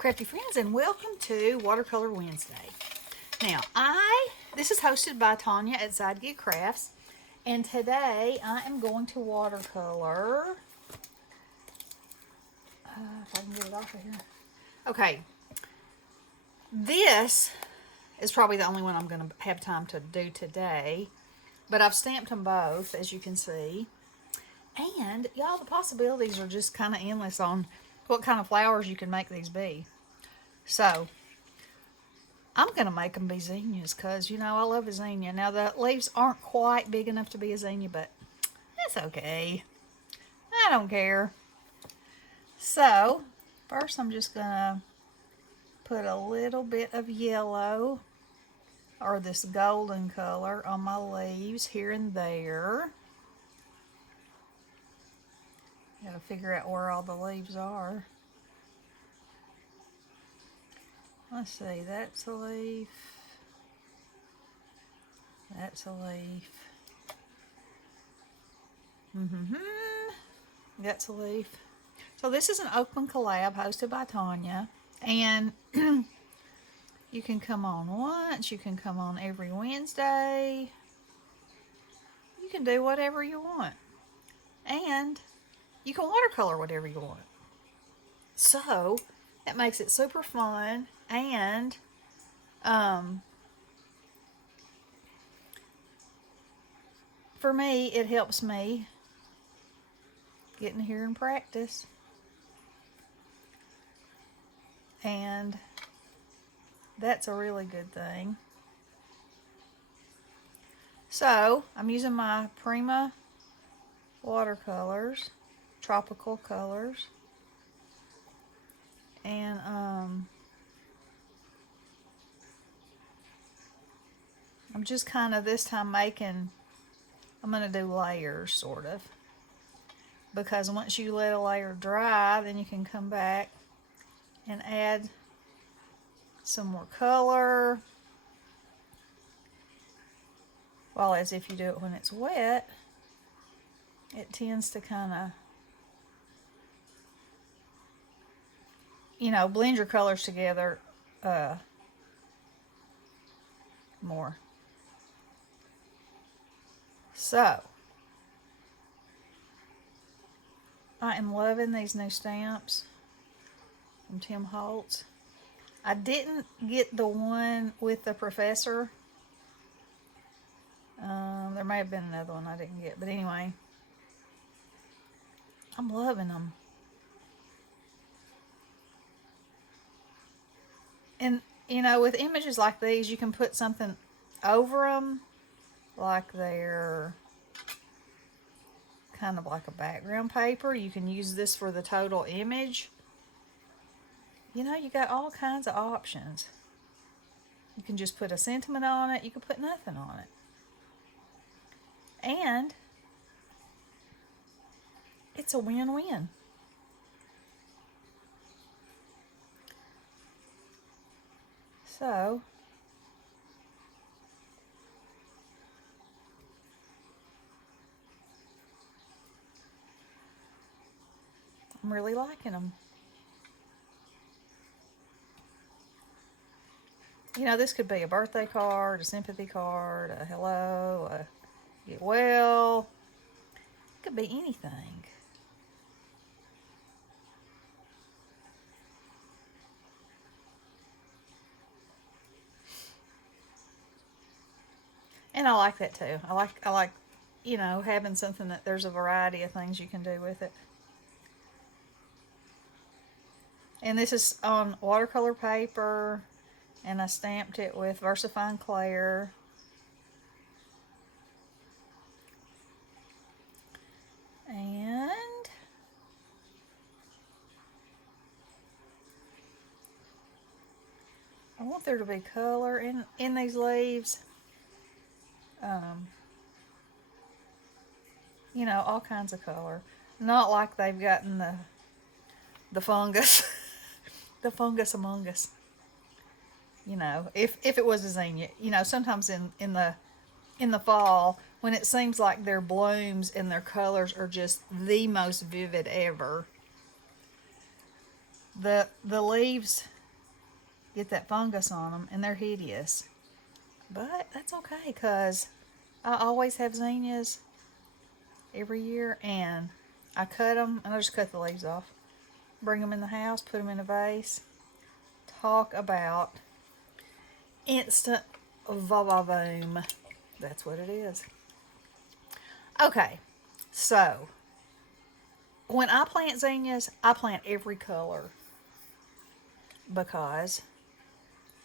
crafty friends, and welcome to Watercolor Wednesday. Now, this is hosted by Tanya at Sidegeek Crafts, and today I am going to watercolor. If I can get it off of here. Okay, this is probably the only one I'm going to have time to do today, but I've stamped them both, as you can see. And y'all, the possibilities are just kind of endless on what kind of flowers you can make these be. So I'm going to make them be zinnias because, you know, I love a zinnia. Now, the leaves aren't quite big enough to be a zinnia, but that's okay. I don't care. So first I'm just going to put a little bit of yellow or this golden color on my leaves here and there. Got to figure out where all the leaves are. Let's see, that's a leaf. That's a leaf. That's a leaf. So this is an open collab hosted by Tanya. And you can come on once, you can come on every Wednesday. You can do whatever you want. And you can watercolor whatever you want. So that makes it super fun, and for me, it helps me get in here and practice. And that's a really good thing. So I'm using my Prima watercolors, tropical colors, and I'm just kind of this time I'm going to do layers, sort of, because once you let a layer dry, then you can come back and add some more color, while as if you do it when it's wet, it tends to kind of, you know, blend your colors together more. So I am loving these new stamps from Tim Holtz. I didn't get the one with the professor. There may have been another one I didn't get, but anyway, I'm loving them. And, you know, with images like these, you can put something over them, like they're kind of like a background paper. You can use this for the total image. You know, you got all kinds of options. You can just put a sentiment on it. You can put nothing on it. And it's a win-win. So I'm really liking them. You know, this could be a birthday card, a sympathy card, a hello, a get well. It could be anything. And I like that too. I like, you know, having something that there's a variety of things you can do with it. And this is on watercolor paper, and I stamped it with VersaFine Clair. And I want there to be color in these leaves. You know, all kinds of color. Not like they've gotten the fungus, the fungus among us. You know, if it was a zinnia, you know, sometimes in the fall, when it seems like their blooms and their colors are just the most vivid ever, the leaves get that fungus on them, and they're hideous. But that's okay, because I always have zinnias every year, and I cut them, and I just cut the leaves off. Bring them in the house, put them in a vase. Talk about instant va-va-boom. That's what it is. Okay, so when I plant zinnias, I plant every color because,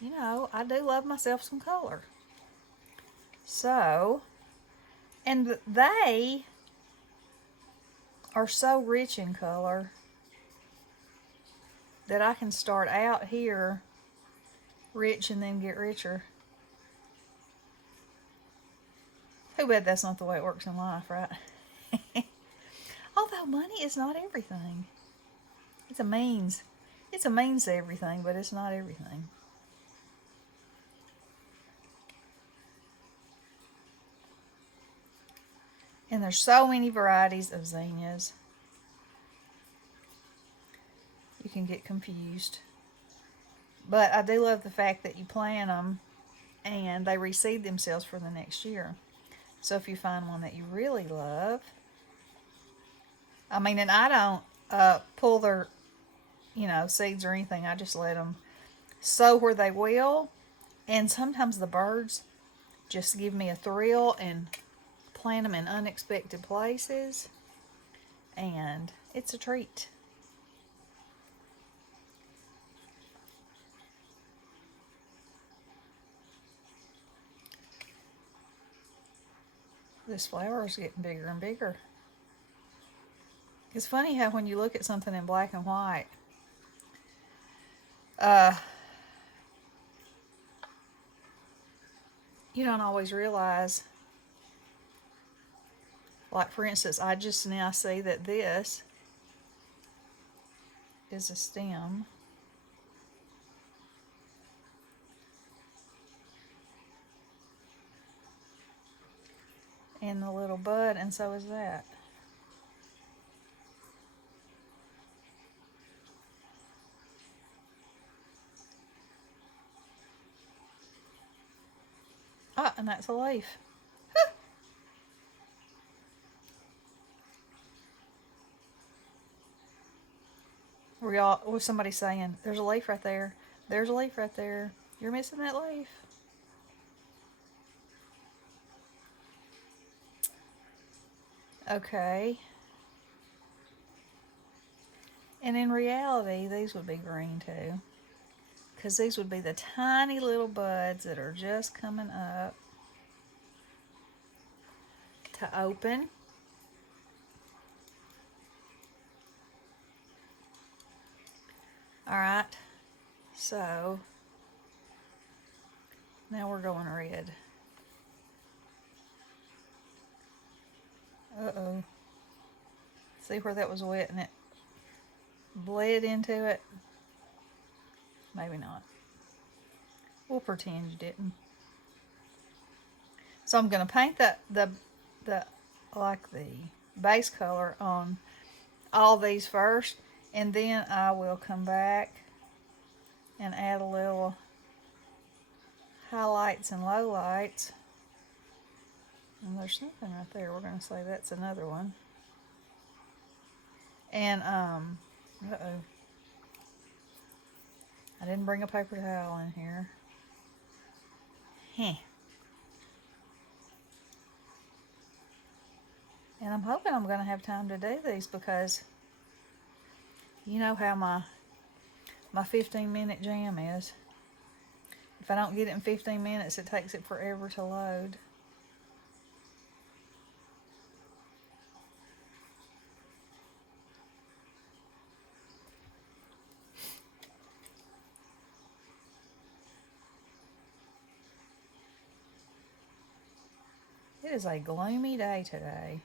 I do love myself some color. So, and they are so rich in color that I can start out here rich and then get richer. Too bad that's not the way it works in life, right? Although money is not everything. It's a means. It's a means to everything, but it's not everything. And there's so many varieties of zinnias. You can get confused. But I do love the fact that you plant them and they reseed themselves for the next year. So if you find one that you really love, and I don't pull their, seeds or anything. I just let them sow where they will. And sometimes the birds just give me a thrill and plant them in unexpected places. And it's a treat. This flower is getting bigger and bigger. It's funny how when you look at something in black and white, you don't always realize. Like, for instance, I just now see that this is a stem. And the little bud, and so is that. Ah, and that's a leaf. Was somebody saying, there's a leaf right there. There's a leaf right there. You're missing that leaf. Okay. And in reality, these would be green too. Because these would be the tiny little buds that are just coming up to open. Alright, so now we're going red. Uh-oh. See where that was wet and it bled into it? Maybe not. We'll pretend you didn't. So I'm going to paint the base color on all these first, and then I will come back and add a little highlights and lowlights. And there's something right there. We're going to say that's another one. And uh-oh. I didn't bring a paper towel in here. And I'm hoping I'm going to have time to do these, because you know how my 15-minute jam is. If I don't get it in 15 minutes, it takes it forever to load. It is a gloomy day today.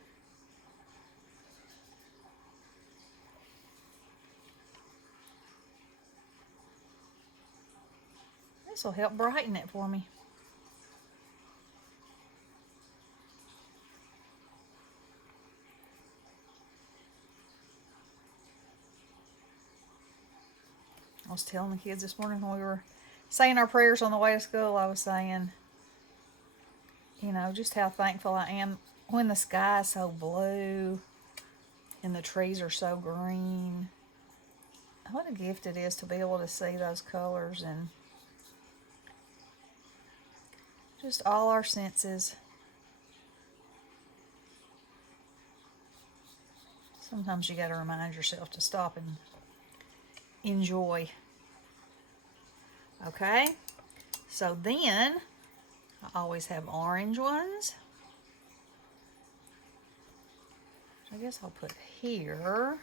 This will help brighten it for me. I was telling the kids this morning when we were saying our prayers on the way to school, I was saying, just how thankful I am when the sky is so blue and the trees are so green. What a gift it is to be able to see those colors and just all our senses. Sometimes you got to remind yourself to stop and enjoy. Okay, so then I always have orange ones. I guess I'll put here.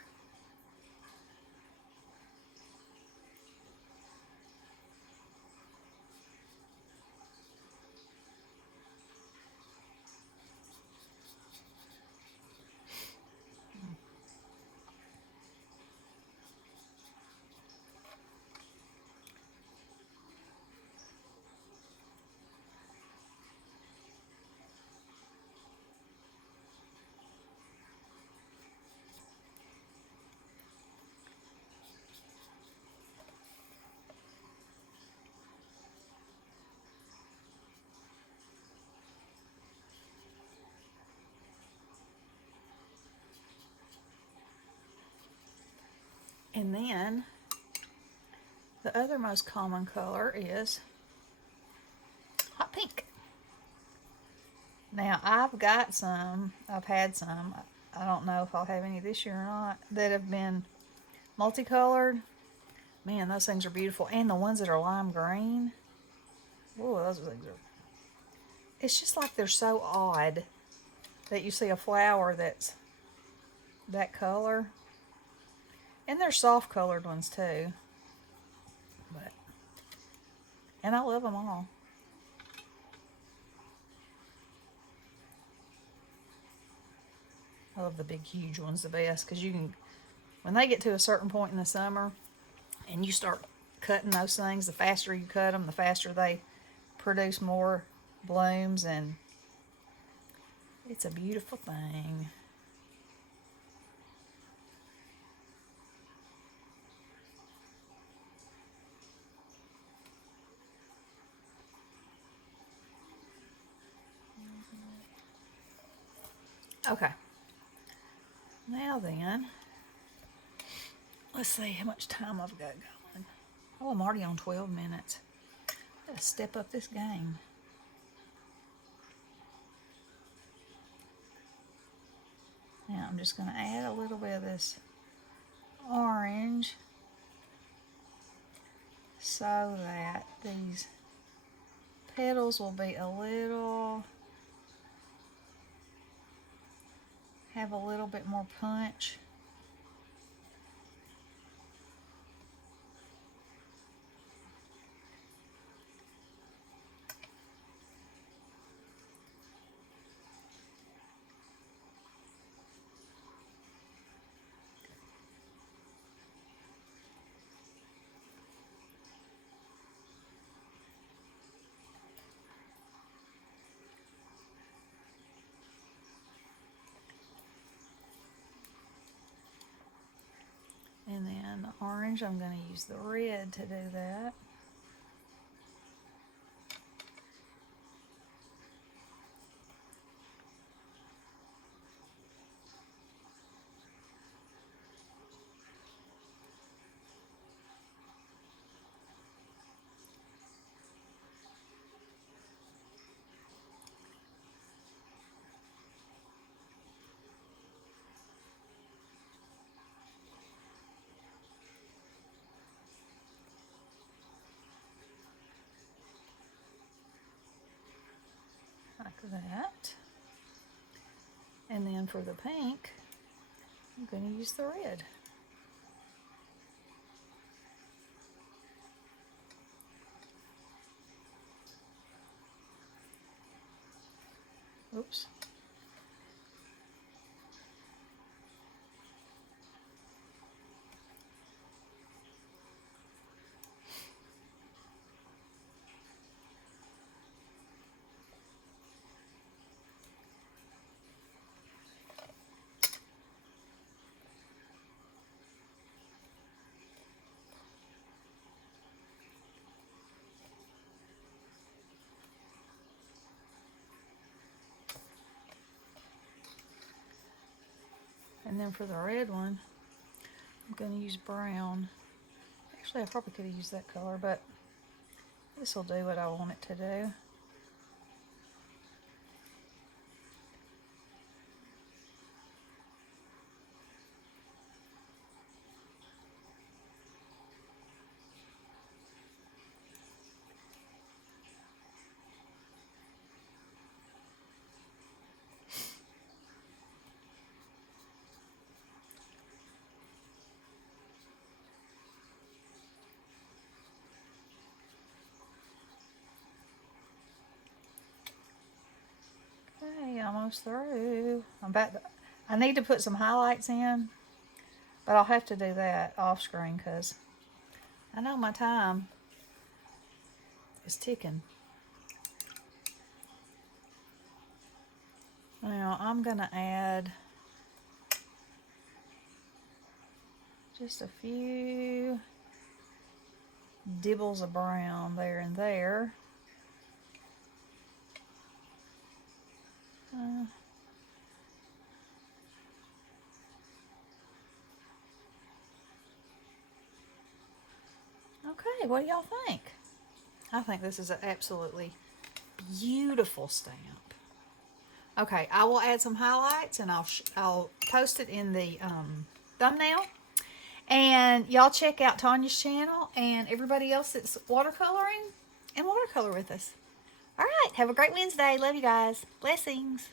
And then the other most common color is hot pink. Now I've had some, I don't know if I'll have any this year or not, that have been multicolored. Man, those things are beautiful. And the ones that are lime green, oh, those things are, it's just like they're so odd that you see a flower that's that color. And they're soft colored ones too. And I love them all. I love the big huge ones the best because you can, when they get to a certain point in the summer and you start cutting those things, the faster you cut them, the faster they produce more blooms, and it's a beautiful thing. Okay. Now then, let's see how much time I've got going. Oh, I'm already on 12 minutes. Gotta step up this game. Now I'm just going to add a little bit of this orange so that these petals will be have a little bit more punch. And then the orange, I'm going to use the red to do that. Like that. And then for the pink, I'm going to use the red. Oops. And then for the red one, I'm going to use brown. Actually, I probably could have used that color, but this will do what I want it to do. Okay, almost through. I need to put some highlights in, but I'll have to do that off screen because I know my time is ticking. Now I'm going to add just a few dibbles of brown there and there. Okay, what do y'all think? I think this is an absolutely beautiful stamp. Okay, I will add some highlights and I'll post it in the thumbnail. And y'all check out Tanya's channel and everybody else that's watercoloring and watercolor with us. All right, have a great Wednesday. Love you guys. Blessings.